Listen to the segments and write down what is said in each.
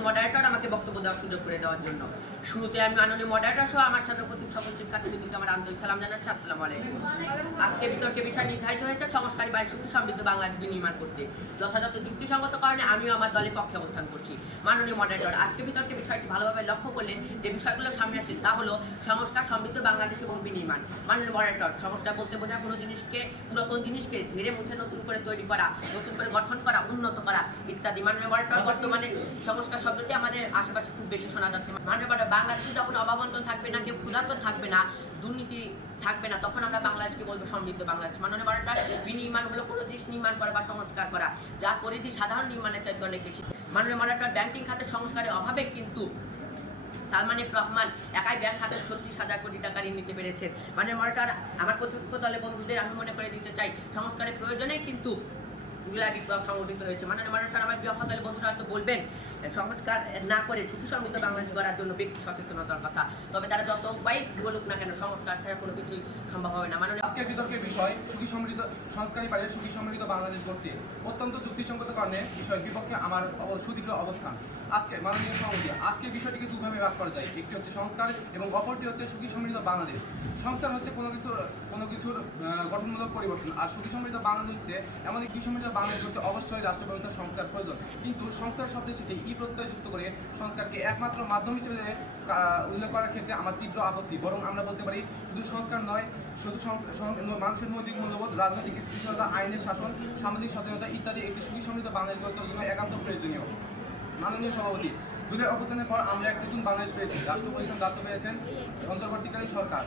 মাননীয় মডারেটর আমাকে বক্তব্য দেওয়ার সুযোগ করে দেওয়ার জন্য। শুরুতে আমি মাননীয় মডারেটর সহ আমার সাথে উপস্থিত সকল শিক্ষার্থীদেরকে আমার আন্তরিক সালাম জানাচ্ছি। আসসালামু আলাইকুম। আজকে বিতর্কের বিষয় নির্ধারিত হয়েছে সংস্কারী বাড়ি সুখী সমৃদ্ধ বাংলাদেশ বিনির্মাণ করতে। যথাযথ যুক্তিসঙ্গত কারণে আমিও আমার দলের পক্ষে অবস্থান করছি। মাননীয় মডারেটর আজকে বিতর্কের বিষয়টি ভালোভাবে লক্ষ্য করলে যে বিষয়গুলো সামনে আসে তা হলো সংস্কার, সমৃদ্ধ বাংলাদেশ এবং বিনির্মাণ। মাননীয় মডারেটর সংস্কার বলতে বোঝায় কোনো জিনিসকে পুরাতন জিনিসকে ধীরে মুছে নতুন করে তৈরি করা, নতুন করে গঠন করা, উন্নত করা ইত্যাদি মডারেটর বর্তমানে সংস্কার শব্দটি আমাদের আশেপাশে খুব বেশি শোনা যাচ্ছে। মডারেটর বাংলাদেশে যখন অভাবন্তন থাকবে না, কেউ ক্ষুধার্ত থাকবে না, দুর্নীতি থাকবে না, তখন আমরা বাংলাদেশকে বলব সমৃদ্ধ বাংলাদেশ। মাননীয় মডারেটর বিনির্মাণ হলো কোনো জিনিস নির্মাণ করা বা সংস্কার করা, যার পরিধি সাধারণ নির্মাণের চাইতে অনেক বেশি। মাননীয় মডারেটর ব্যাংকিং খাতের সংস্কারের অভাবে কিন্তু সালমান রহমান, একাই ব্যাংক খাতে ছত্রিশ হাজার কোটি টাকা ঋণ নিতে পেরেছেন। মানে মডারেটর আমার প্রতিপক্ষ দলে বন্ধুদের আমি মনে করে দিতে চাই, সংস্কারের প্রয়োজনে কিন্তু জুলাই বিপ্লব সংগঠিত হয়েছে। মানে মডারেটর আমার বিপ্লব বন্ধুরা হয়তো বলবেন, সংস্কার না করে সুখী সমৃদ্ধ বাংলাদেশ গড়ার জন্য ব্যক্তি সচেতনতার কথা। তবে তারা যত উপায় বলুক না কেন, সংস্কার ছাড়া কোনো কিছুই সম্ভব হবে না। মাননীয় আজকের বিতর্কের বিষয়, সুখী সমৃদ্ধ, সংস্কারী পারে সুখী সমৃদ্ধ বাংলাদেশ গড়তে অত্যন্ত যুক্তিসঙ্গত কারণে বিষয়ের বিপক্ষে আমার সুদীর্ঘ অবস্থান। আজকে মাননীয় সভাপতি আজকের বিষয়টিকে দুভাবে ভাগ করা যায়। একটি হচ্ছে সংস্কার এবং অপরটি হচ্ছে সুখী সমৃদ্ধ বাংলাদেশ। সংস্কার হচ্ছে কোনো কিছু, কোনো কিছুর গঠনমূলক পরিবর্তন। আর সুখী সমৃদ্ধ বাংলাদেশ হচ্ছে এমন একটি সমৃদ্ধ বাংলাদেশ করতে অবশ্যই রাষ্ট্র ব্যবস্থার সংস্কার প্রয়োজন। কিন্তু সংস্কার শব্দ এসেছে ই প্রত্যয় যুক্ত করে সংস্কারকে একমাত্র মাধ্যম হিসেবে উল্লেখ করার ক্ষেত্রে আমার তীব্র আপত্তি। বরং আমরা বলতে পারি, শুধু সংস্কার নয়, শুধু মানুষের নৈতিক মূল্যবোধ, রাজনৈতিক স্থিতিশীলতা আইনের শাসন, সামাজিক সচেতনতা ইত্যাদি একটি সুখী সমৃদ্ধ বাংলাদেশ গড়তে জন্য একান্ত প্রয়োজনীয়। মাননীয় সভাপতি জুলাই অভ্যুত্থানের পর আমরা এক নতুন বাংলাদেশ পেয়েছি। রাষ্ট্র পরিচালন দায়িত্ব পেয়েছেন অন্তর্বর্তীকালীন সরকার।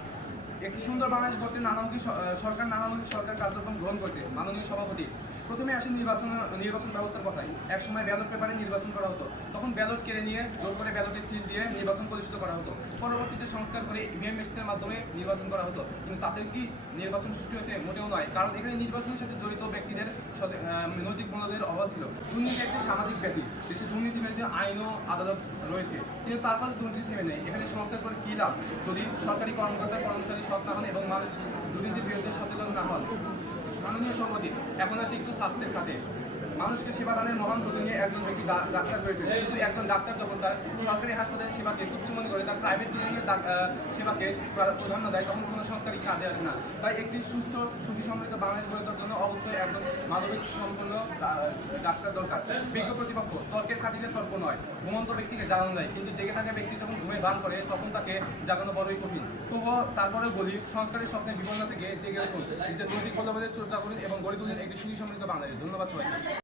একটি সুন্দর বাংলাদেশ গড়তে নানামুখী সরকার নানামুখী সরকার কার্যক্রম গ্রহণ করছে। মাননীয় সভাপতি, প্রথমে আসে নির্বাচন নির্বাচন ব্যবস্থার কথাই। এক সময় ব্যালট পেপারে নির্বাচন করা হতো। তখন ব্যালট কেড়ে নিয়ে জোর করে ব্যালটে সিল দিয়ে নির্বাচন পরিচালিত করা হতো। পরবর্তীতে সংস্কার করে ইভিএম মেশিনের মাধ্যমে নির্বাচন করা হতো। কিন্তু তাতে কি নির্বাচন সৃষ্টি হয়েছে মোটেও নয়। কারণ এখানে নির্বাচনের সাথে জড়িত ব্যক্তিদের নৈতিক মূল্যদের অভাব ছিল। দুর্নীতি একটি সামাজিক ব্যাধি। দেশে দুর্নীতি বিরোধী আইন ও আদালত রয়েছে। কিন্তু তারপর দুর্নীতি থেমে নেই। এখানে সমস্যার পর কী লাভ? যদি সরকারি কর্মকর্তা, কর্মচারী সৎ না হন এবং মানুষ দুর্নীতির বিরুদ্ধে সচেতন না হন, মাননীয় সভাপতি, এখন আসি একটু স্বাস্থ্যের খাতে। মানুষকে সেবা দানের মহান ব্রত নিয়ে একজন ব্যক্তি ডাক্তার হয়েছে কিন্তু একজন ডাক্তার যখন তার সরকারি হাসপাতালের সেবাকে তুচ্ছ মনে করে, তার প্রাইভেট ক্লিনিকের সেবাকে প্রা- প্রাধান্য দেয়, তখন কোনো সংস্কারই কাজে আসে না। তাই একটি সুস্থ, সুখী সমৃদ্ধ বাংলাদেশ গড়ে তোলার জন্য অবশ্যই একজন মানবিক সম্পন্ন ডাক্তার দরকার। বিজ্ঞ প্রতিপক্ষ, তর্কের খাতিরে তর্ক নয়, ঘুমন্ত ব্যক্তিকে জানানো যায় কিন্তু জেগে থাকা ব্যক্তি যখন ঘুমে বান করে, তখন তাকে জাগানো বড়ই কঠিন। তবুও তারপরে বলি, সংস্কারের স্বপ্নের বিপন্ন থেকে জেগে উঠুন। নিজের নৈতিক মূল্যবোধের চর্চা করুন এবং গড়ে তুলুন একটি সুখী সমৃদ্ধ বাংলাদেশ। ধন্যবাদ সবাই